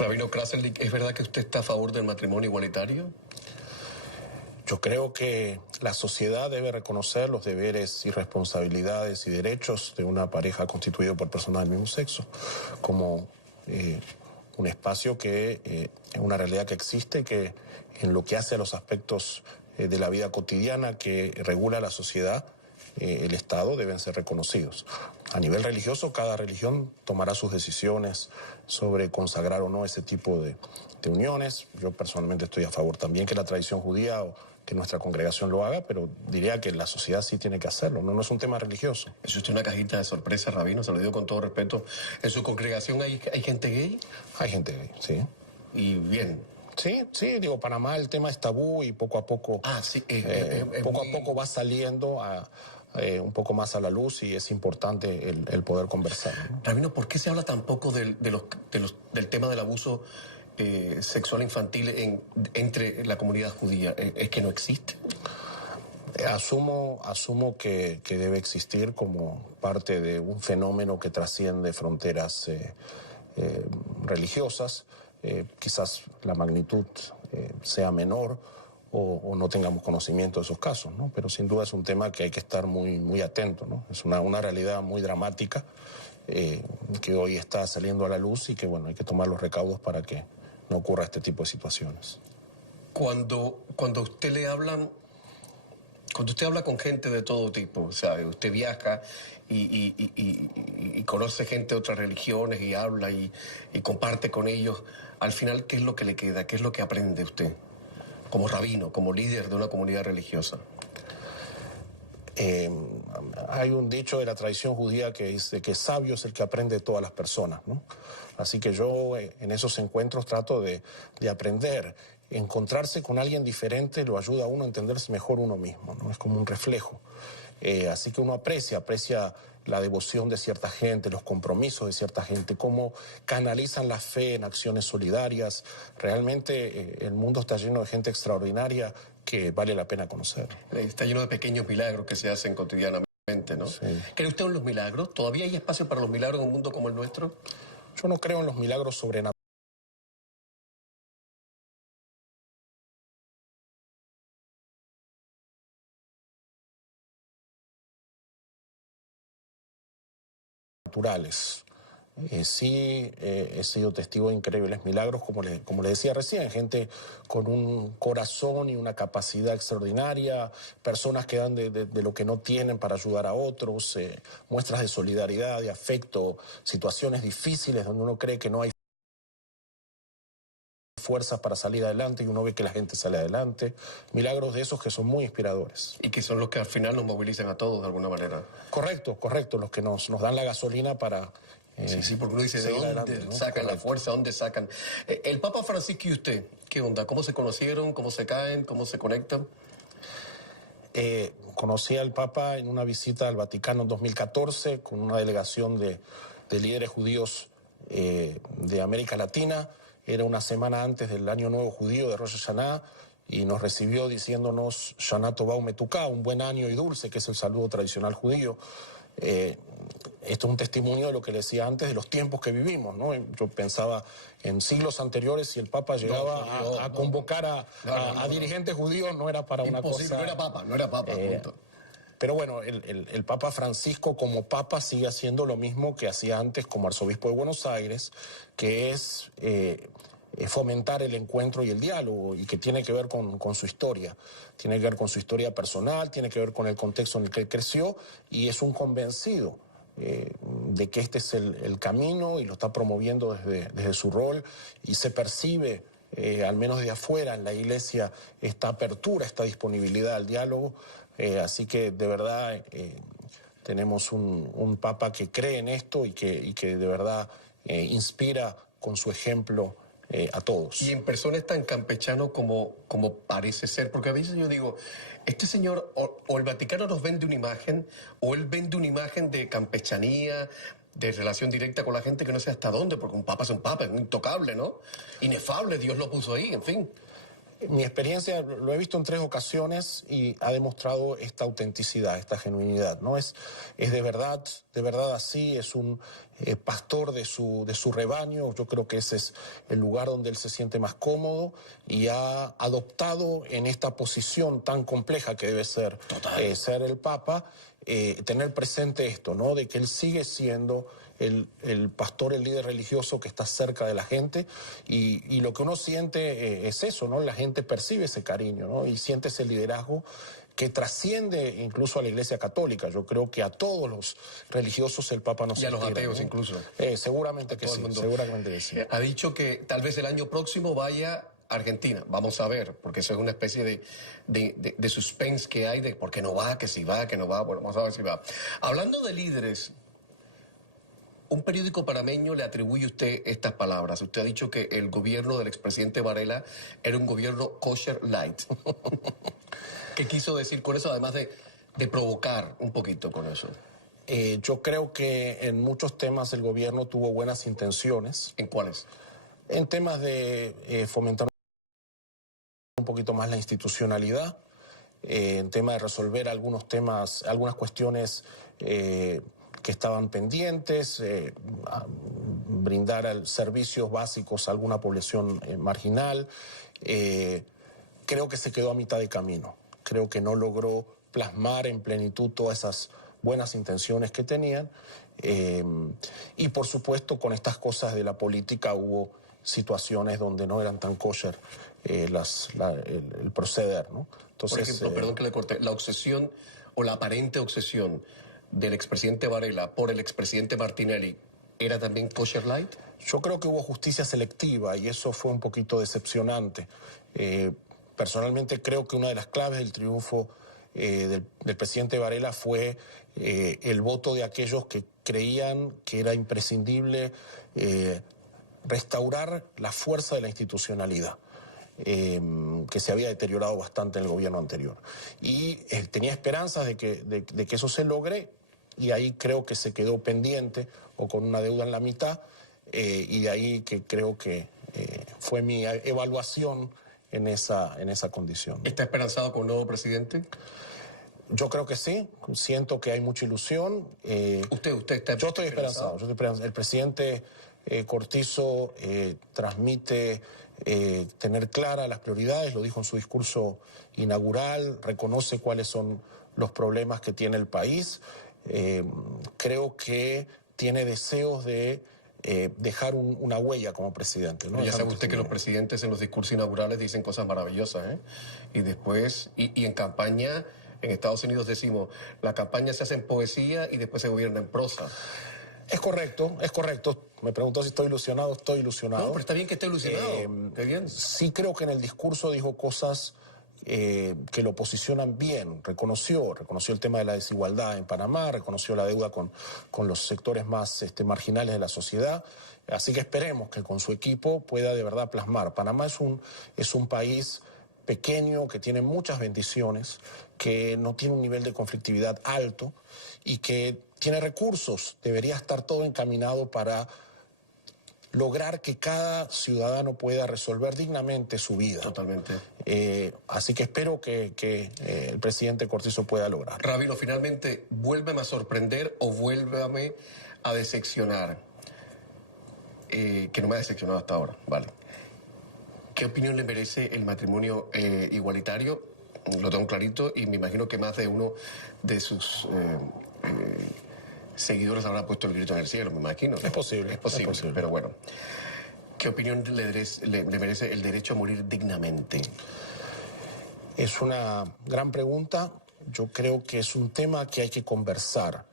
Rabino Krasnelnik, ¿es verdad que usted está a favor del matrimonio igualitario? Yo creo que la sociedad debe reconocer los deberes y responsabilidades y derechos de una pareja constituida por personas del mismo sexo como un espacio que es una realidad que existe, que en lo que hace a los aspectos de la vida cotidiana que regula la sociedad, el Estado deben ser reconocidos. A nivel religioso, cada religión tomará sus decisiones sobre consagrar o no ese tipo de uniones. Yo personalmente estoy a favor también que la tradición judía o que nuestra congregación lo haga, pero diría que la sociedad sí tiene que hacerlo, no es un tema religioso. ¿Es usted una cajita de sorpresa, Rabino? Se lo digo con todo respeto. ¿En su congregación hay gente gay? Hay gente gay, sí. Y bien. Sí, digo, Panamá el tema es tabú y poco a poco, poco a poco va saliendo un poco más a la luz y es importante el poder conversar, ¿no? Rabino, ¿por qué se habla tan poco del tema del abuso sexual infantil entre la comunidad judía? ¿Es que no existe? Asumo que debe existir como parte de un fenómeno que trasciende fronteras religiosas. Quizás la magnitud sea menor o no tengamos conocimiento de esos casos, ¿no? Pero sin duda es un tema que hay que estar muy atento, ¿no? Es una realidad muy dramática que hoy está saliendo a la luz y que, bueno, hay que tomar los recaudos para que no ocurra este tipo de situaciones. Cuando usted le hablan, cuando usted habla con gente de todo tipo, o sea, usted viaja y conoce gente de otras religiones y habla y comparte con ellos, al final, ¿qué es lo que le queda? ¿Qué es lo que aprende usted como rabino, como líder de una comunidad religiosa? Hay un dicho de la tradición judía que dice que sabio es el que aprende de todas las personas, ¿no? Así que yo en esos encuentros trato de aprender. Encontrarse con alguien diferente lo ayuda a uno a entenderse mejor uno mismo, ¿no? Es como un reflejo. Así que uno aprecia la devoción de cierta gente, los compromisos de cierta gente, cómo canalizan la fe en acciones solidarias. Realmente el mundo está lleno de gente extraordinaria que vale la pena conocer. Está lleno de pequeños milagros que se hacen cotidianamente, ¿no? Sí. ¿Cree usted en los milagros? ¿Todavía hay espacio para los milagros en un mundo como el nuestro? Yo no creo en los milagros sobrenaturales. Sí, he sido testigo de increíbles milagros, como le decía recién, gente con un corazón y una capacidad extraordinaria, personas que dan de lo que no tienen para ayudar a otros, muestras de solidaridad, de afecto, situaciones difíciles donde uno cree que no hay fuerzas para salir adelante y uno ve que la gente sale adelante. Milagros de esos que son muy inspiradores. Y que son los que al final nos movilizan a todos de alguna manera. Correcto, los que nos dan la gasolina para... Sí, porque uno dice, ¿de dónde adelante, ¿no? Sacan la fuerza? ¿Dónde sacan? El Papa Francisco y usted, ¿qué onda? ¿Cómo se conocieron? ¿Cómo se caen? ¿Cómo se conectan? Conocí al Papa en una visita al Vaticano en 2014 con una delegación de líderes judíos de América Latina. Era una semana antes del Año Nuevo Judío de Rosh Hashanah y nos recibió diciéndonos Shana Tova Umetuká, un buen año y dulce, que es el saludo tradicional judío. Esto es un testimonio de lo que le decía antes, de los tiempos que vivimos, ¿no? Yo pensaba en siglos anteriores, si el Papa llegaba a convocar a dirigentes judíos, no era para una cosa... No era Papa, punto. Pero bueno, el Papa Francisco como Papa sigue haciendo lo mismo que hacía antes como arzobispo de Buenos Aires, que es fomentar el encuentro y el diálogo, y que tiene que ver con su historia. Tiene que ver con su historia personal, tiene que ver con el contexto en el que él creció, y es un convencido de que este es el camino y lo está promoviendo desde su rol, y se percibe, al menos de afuera, en la Iglesia, esta apertura, esta disponibilidad al diálogo. Así que de verdad tenemos un Papa que cree en esto y que de verdad inspira con su ejemplo a todos. Y en persona es tan campechano como parece ser, porque a veces yo digo, este señor o el Vaticano nos vende una imagen, o él vende una imagen de campechanía, de relación directa con la gente que no sé hasta dónde, porque un papa es un papa, es un intocable, ¿no? Inefable, Dios lo puso ahí, en fin. Mi experiencia lo he visto en 3 ocasiones y ha demostrado esta autenticidad, esta genuinidad, ¿no? Es de verdad así, es un pastor de su rebaño. Yo creo que ese es el lugar donde él se siente más cómodo y ha adoptado en esta posición tan compleja que debe ser ser el Papa, tener presente esto, ¿no? De que él sigue siendo el pastor, el líder religioso que está cerca de la gente, y lo que uno siente es eso, ¿no? La gente percibe ese cariño, ¿no? Y siente ese liderazgo que trasciende incluso a la Iglesia Católica. Yo creo que a todos los religiosos el Papa nos y a los inspira, ateos, ¿no? Incluso. Seguramente que sí, seguramente que sí. Ha dicho que tal vez el año próximo vaya a Argentina. Vamos a ver, porque eso es una especie de suspense que hay de por qué no va, que si va, que no va. Bueno, vamos a ver si va. Hablando de líderes, un periódico panameño le atribuye a usted estas palabras. Usted ha dicho que el gobierno del expresidente Varela era un gobierno kosher light. ¿Qué quiso decir con eso, además de provocar un poquito con eso? Yo creo que en muchos temas el gobierno tuvo buenas intenciones. ¿En cuáles? En temas de fomentar un poquito más la institucionalidad, en tema de resolver algunos temas, algunas cuestiones que estaban pendientes, brindar servicios básicos a alguna población marginal. Creo que se quedó a mitad de camino. Creo que no logró plasmar en plenitud todas esas buenas intenciones que tenían. Y por supuesto con estas cosas de la política hubo situaciones donde no eran tan kosher el proceder, ¿no? Entonces, por ejemplo, perdón que le corté, la obsesión o la aparente obsesión del expresidente Varela por el expresidente Martinelli, ¿era también kosher light? Yo creo que hubo justicia selectiva y eso fue un poquito decepcionante. Personalmente creo que una de las claves del triunfo del presidente Varela fue el voto de aquellos que creían que era imprescindible restaurar la fuerza de la institucionalidad, que se había deteriorado bastante en el gobierno anterior. Y tenía esperanzas de que eso se logre, y ahí creo que se quedó pendiente o con una deuda en la mitad, y de ahí que creo que fue mi evaluación en esa condición. ¿Está esperanzado con un nuevo presidente? Yo creo que sí, siento que hay mucha ilusión. ¿Usted está Yo estoy esperanzado. El presidente Cortizo transmite tener claras las prioridades, lo dijo en su discurso inaugural, reconoce cuáles son los problemas que tiene el país. Creo que tiene deseos de dejar una huella como presidente, ¿no? Ya sabe usted que los presidentes en los discursos inaugurales dicen cosas maravillosas, ¿eh? Y después, y en campaña, en Estados Unidos decimos, la campaña se hace en poesía y después se gobierna en prosa. Es correcto, es correcto. Me preguntó si estoy ilusionado, estoy ilusionado. No, pero está bien que esté ilusionado. Qué bien. Sí creo que en el discurso dijo cosas que lo posicionan bien. Reconoció el tema de la desigualdad en Panamá, reconoció la deuda con los sectores más marginales de la sociedad. Así que esperemos que con su equipo pueda de verdad plasmar. Panamá es un país pequeño, que tiene muchas bendiciones, que no tiene un nivel de conflictividad alto y que tiene recursos. Debería estar todo encaminado para lograr que cada ciudadano pueda resolver dignamente su vida. Totalmente. Así que espero que el presidente Cortizo pueda lograr. Rabino, finalmente, vuélveme a sorprender o vuélvame a decepcionar. Que no me ha decepcionado hasta ahora, vale. ¿Qué opinión le merece el matrimonio igualitario? Lo tengo clarito y me imagino que más de uno de sus seguidores habrá puesto el grito en el cielo, me imagino, ¿no? Es posible. Pero bueno. ¿Qué opinión le merece el derecho a morir dignamente? Es una gran pregunta. Yo creo que es un tema que hay que conversar.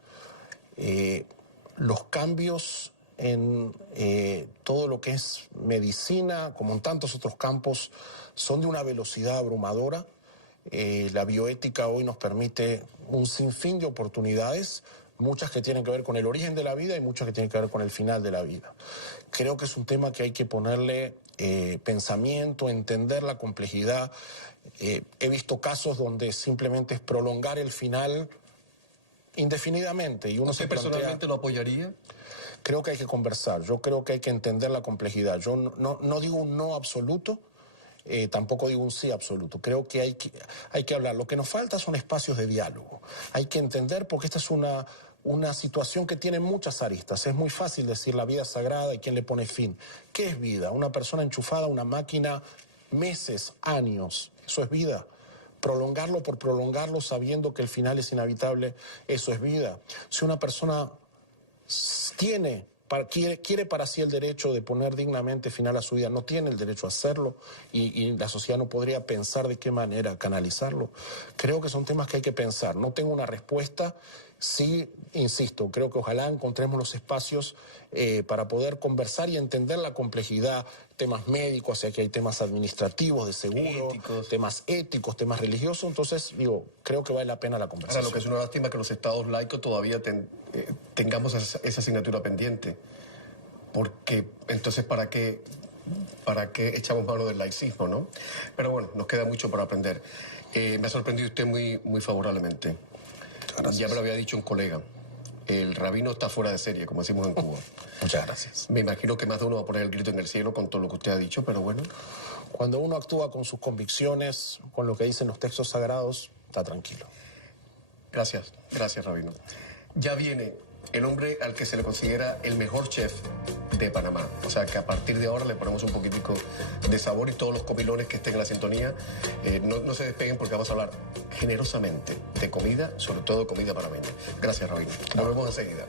Los cambios en todo lo que es medicina, como en tantos otros campos, son de una velocidad abrumadora. La bioética hoy nos permite un sinfín de oportunidades, muchas que tienen que ver con el origen de la vida y muchas que tienen que ver con el final de la vida. Creo que es un tema que hay que ponerle pensamiento, entender la complejidad. He visto casos donde simplemente es prolongar el final indefinidamente. Y uno ¿Usted se plantea, personalmente lo apoyaría? Creo que hay que conversar, yo creo que hay que entender la complejidad. Yo no digo un no absoluto, tampoco digo un sí absoluto. Creo que hay que hablar. Lo que nos falta son espacios de diálogo. Hay que entender, porque esta es una situación que tiene muchas aristas. Es muy fácil decir la vida es sagrada y quién le pone fin. ¿Qué es vida? Una persona enchufada a una máquina meses, años. ¿Eso es vida? Prolongarlo por prolongarlo sabiendo que el final es inevitable, eso es vida. Si una persona quiere para sí el derecho de poner dignamente final a su vida, no tiene el derecho a hacerlo y la sociedad no podría pensar de qué manera canalizarlo. Creo que son temas que hay que pensar. No tengo una respuesta. Sí, insisto, creo que ojalá encontremos los espacios para poder conversar y entender la complejidad, temas médicos, aquí hay temas administrativos, de seguro, temas éticos, temas religiosos. Entonces, creo que vale la pena la conversación. Ahora, lo que es una lástima que los estados laicos todavía tengamos esa asignatura pendiente. Porque entonces, ¿para qué echamos mano del laicismo, no? Pero bueno, nos queda mucho por aprender. Me ha sorprendido usted muy favorablemente. Gracias. Ya me lo había dicho un colega. El rabino está fuera de serie, como decimos en Cuba. Muchas gracias. Me imagino que más de uno va a poner el grito en el cielo con todo lo que usted ha dicho, pero bueno. Cuando uno actúa con sus convicciones, con lo que dicen los textos sagrados, está tranquilo. Gracias, rabino. Ya viene el hombre al que se le considera el mejor chef de Panamá. O sea, que a partir de ahora le ponemos un poquitico de sabor y todos los comilones que estén en la sintonía, no se despeguen porque vamos a hablar generosamente de comida, sobre todo comida panameña. Gracias, rabino. Nos vemos enseguida.